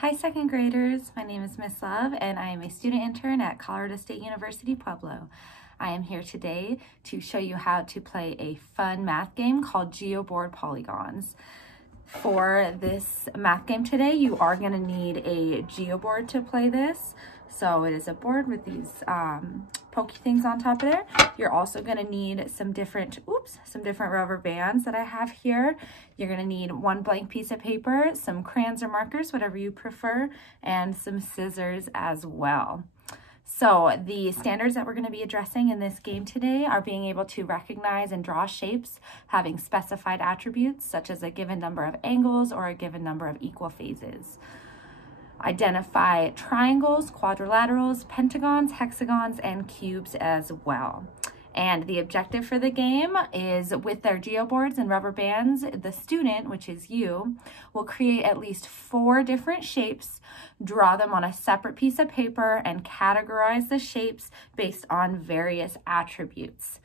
Hi second graders, my name is Miss Love and I am a student intern at Colorado State University, Pueblo. I am here today to show you how to play a fun math game called Geoboard Polygons. For this math game today, you are going to need a geoboard to play this. So it is a board with these pokey things on top of there. You're also going to need some different rubber bands that I have here. You're going to need one blank piece of paper, some crayons or markers, whatever you prefer, and some scissors as well. So the standards that we're going to be addressing in this game today are being able to recognize and draw shapes having specified attributes such as a given number of angles or a given number of equal phases. Identify triangles, quadrilaterals, pentagons, hexagons, and cubes as well. And the objective for the game is with their geoboards and rubber bands, the student, which is you, will create at least 4 different shapes, draw them on a separate piece of paper, and categorize the shapes based on various attributes.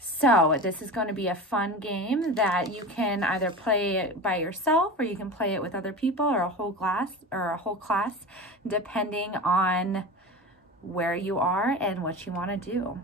So this is going to be a fun game that you can either play by yourself or you can play it with other people or a whole class, depending on where you are and what you want to do.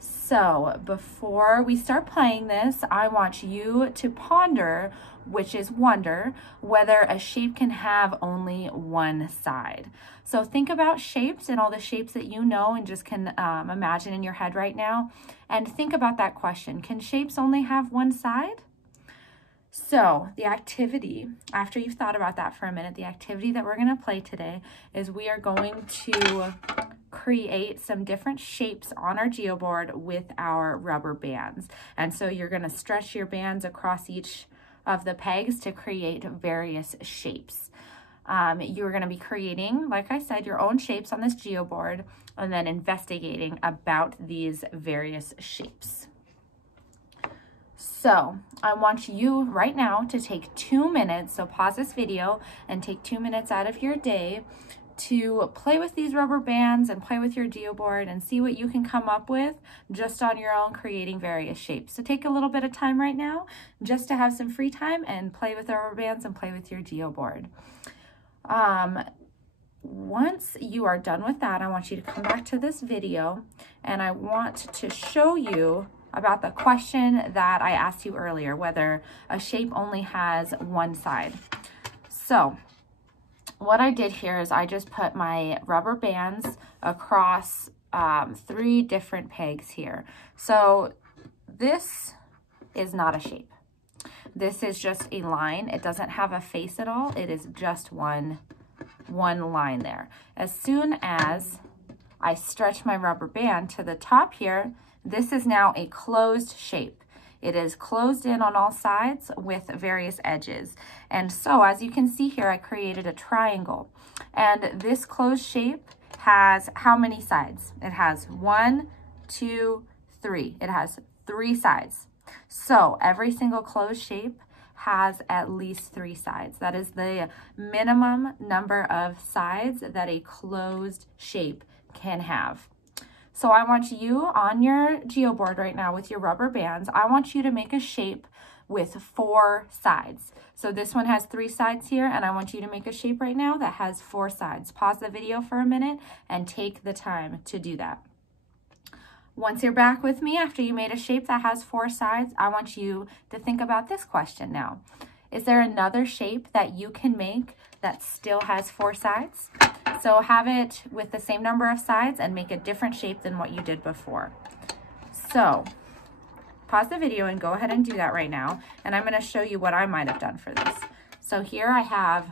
So before we start playing this, I want you to ponder, which is wonder, whether a shape can have only one side. So think about shapes and all the shapes that you know and just can imagine in your head right now. And think about that question. Can shapes only have one side? So the activity, after you've thought about that for a minute, the activity that we're going to play today is we are going to create some different shapes on our geoboard with our rubber bands. And so you're going to stretch your bands across each of the pegs to create various shapes. You're going to be creating, like I said, your own shapes on this geoboard and then investigating about these various shapes. So I want you right now to take 2 minutes, so pause this video and take 2 minutes out of your day to play with these rubber bands and play with your geoboard and see what you can come up with just on your own creating various shapes. So take a little bit of time right now just to have some free time and play with the rubber bands and play with your geoboard. Once you are done with that, I want you to come back to this video and I want to show you about the question that I asked you earlier, whether a shape only has one side. So what I did here is I just put my rubber bands across 3 different pegs here. So this is not a shape. This is just a line. It doesn't have a face at all. It is just one line there. As soon as I stretch my rubber band to the top here, this is now a closed shape. It is closed in on all sides with various edges. And so as you can see here, I created a triangle. And this closed shape has how many sides? It has 1, 2, 3. It has 3 sides. So every single closed shape has at least 3 sides. That is the minimum number of sides that a closed shape can have. So I want you on your geoboard right now with your rubber bands, I want you to make a shape with 4 sides. So this one has 3 sides here, and I want you to make a shape right now that has 4 sides. Pause the video for a minute and take the time to do that. Once you're back with me after you made a shape that has 4 sides, I want you to think about this question now. Is there another shape that you can make that still has 4 sides? So have it with the same number of sides and make a different shape than what you did before. So pause the video and go ahead and do that right now. And I'm going to show you what I might have done for this. So here I have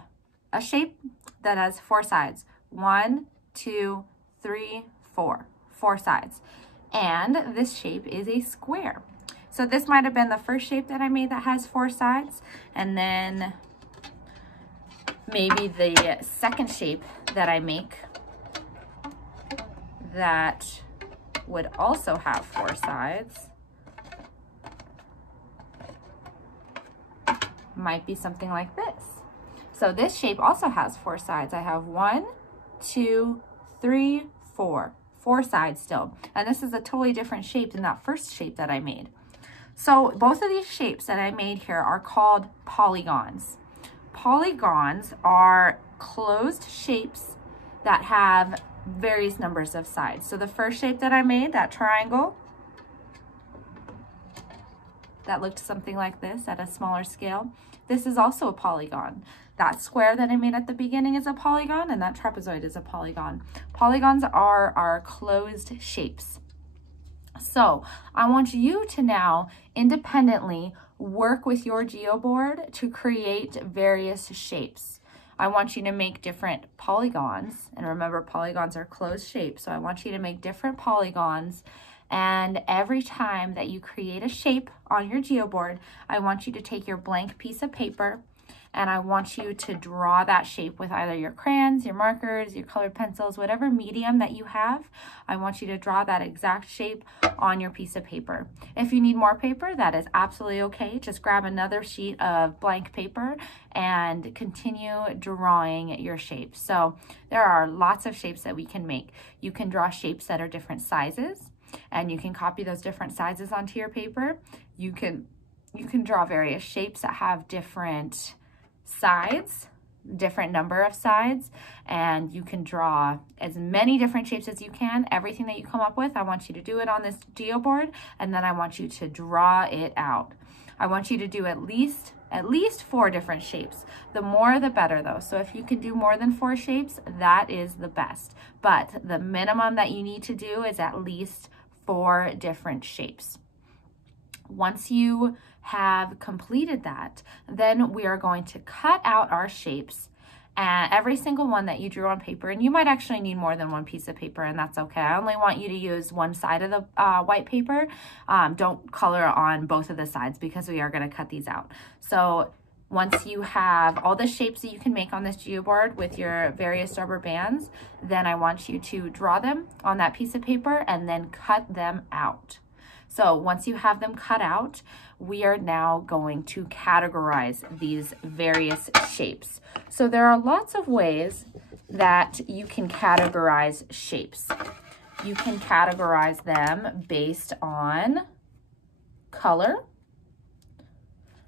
a shape that has 4 sides. 1, 2, 3, 4. 4 sides. And this shape is a square. So this might have been the first shape that I made that has 4 sides. And then maybe the second shape that I make that would also have 4 sides might be something like this. So this shape also has 4 sides. I have 1, 2, 3, 4. 4 sides still. And this is a totally different shape than that first shape that I made. So both of these shapes that I made here are called polygons. polygons are closed shapes that have various numbers of sides. So the first shape that I made, that triangle, that looked something like this at a smaller scale. This is also a polygon. That square that I made at the beginning is a polygon, and that trapezoid is a polygon. Polygons are our closed shapes. So I want you to now independently work with your Geoboard to create various shapes. I want you to make different polygons, and remember, polygons are closed shapes, so I want you to make different polygons, and every time that you create a shape on your Geoboard, I want you to take your blank piece of paper and I want you to draw that shape with either your crayons, your markers, your colored pencils, whatever medium that you have. I want you to draw that exact shape on your piece of paper. If you need more paper, that is absolutely okay. Just grab another sheet of blank paper and continue drawing your shapes. So there are lots of shapes that we can make. You can draw shapes that are different sizes, and you can copy those different sizes onto your paper. You can draw various shapes that have different sides, different number of sides, and you can draw as many different shapes as you can. Everything that you come up with, I want you to do it on this Geoboard, and then I want you to draw it out. I want you to do at least 4 different shapes. The more the better though. So if you can do more than 4 shapes, that is the best. But the minimum that you need to do is at least 4 different shapes. Once you have completed that, then we are going to cut out our shapes, and every single one that you drew on paper, and you might actually need more than one piece of paper, and that's okay. I only want you to use one side of the white paper. Don't color on both of the sides because we are going to cut these out. So once you have all the shapes that you can make on this Geoboard with your various rubber bands, then I want you to draw them on that piece of paper and then cut them out. So once you have them cut out, we are now going to categorize these various shapes. So there are lots of ways that you can categorize shapes. You can categorize them based on color.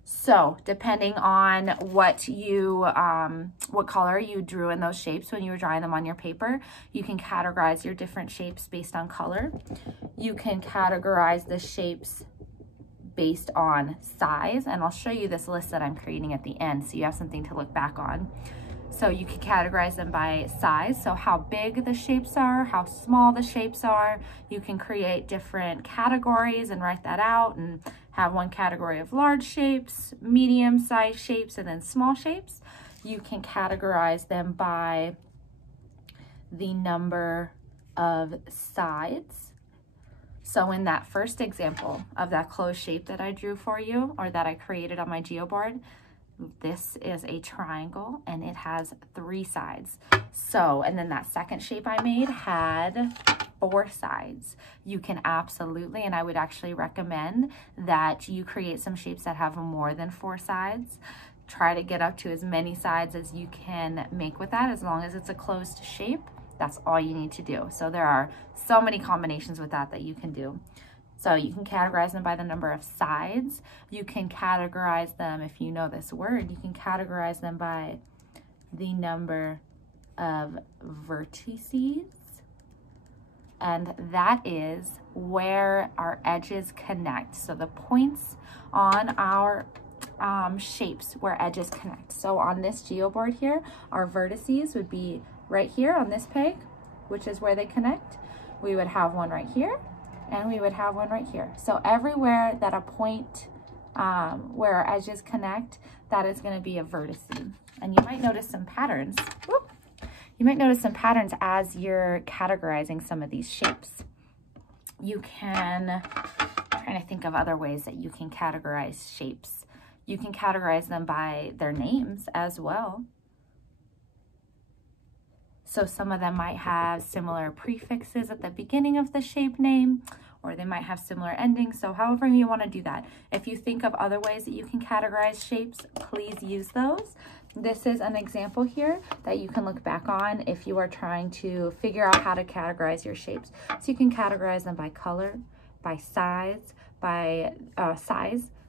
So depending on what color you drew in those shapes when you were drawing them on your paper, you can categorize your different shapes based on color. You can categorize the shapes based on size, and I'll show you this list that I'm creating at the end so you have something to look back on. So you can categorize them by size, so how big the shapes are, how small the shapes are. You can create different categories and write that out and have one category of large shapes, medium-sized shapes, and then small shapes. You can categorize them by the number of sides. So in that first example of that closed shape that I drew for you, or that I created on my Geoboard, this is a triangle and it has 3 sides. So, and then that second shape I made had 4 sides. You can absolutely, and I would actually recommend that you create some shapes that have more than 4 sides. Try to get up to as many sides as you can make with that, as long as it's a closed shape. That's all you need to do. So there are so many combinations with that you can do. So you can categorize them by the number of sides. You can categorize them, if you know this word, you can categorize them by the number of vertices. And that is where our edges connect. So the points on our shapes where edges connect. So on this Geoboard here, our vertices would be right here on this peg, which is where they connect. We would have one right here, and we would have one right here. So everywhere that a point where our edges connect, that is going to be a vertice. And you might notice some patterns. Whoop. You might notice some patterns as you're categorizing some of these shapes. You can, I'm trying to think of other ways that you can categorize shapes. You can categorize them by their names as well. So some of them might have similar prefixes at the beginning of the shape name, or they might have similar endings. So however you want to do that. If you think of other ways that you can categorize shapes, please use those. This is an example here that you can look back on if you are trying to figure out how to categorize your shapes. So you can categorize them by color, by size, by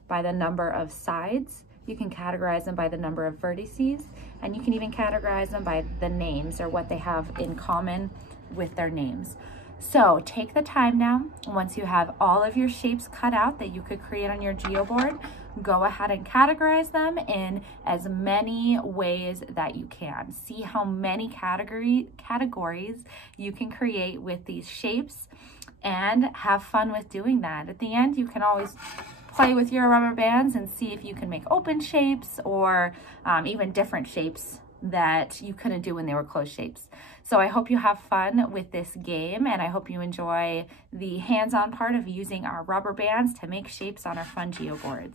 the number of sides, You can categorize them by the number of vertices, and you can even categorize them by the names or what they have in common with their names. So take the time now, once you have all of your shapes cut out that you could create on your Geoboard, go ahead and categorize them in as many ways that you can. See how many categories you can create with these shapes and have fun with doing that. At the end, you can always play with your rubber bands and see if you can make open shapes or even different shapes that you couldn't do when they were closed shapes. So I hope you have fun with this game, and I hope you enjoy the hands-on part of using our rubber bands to make shapes on our fun Geoboards.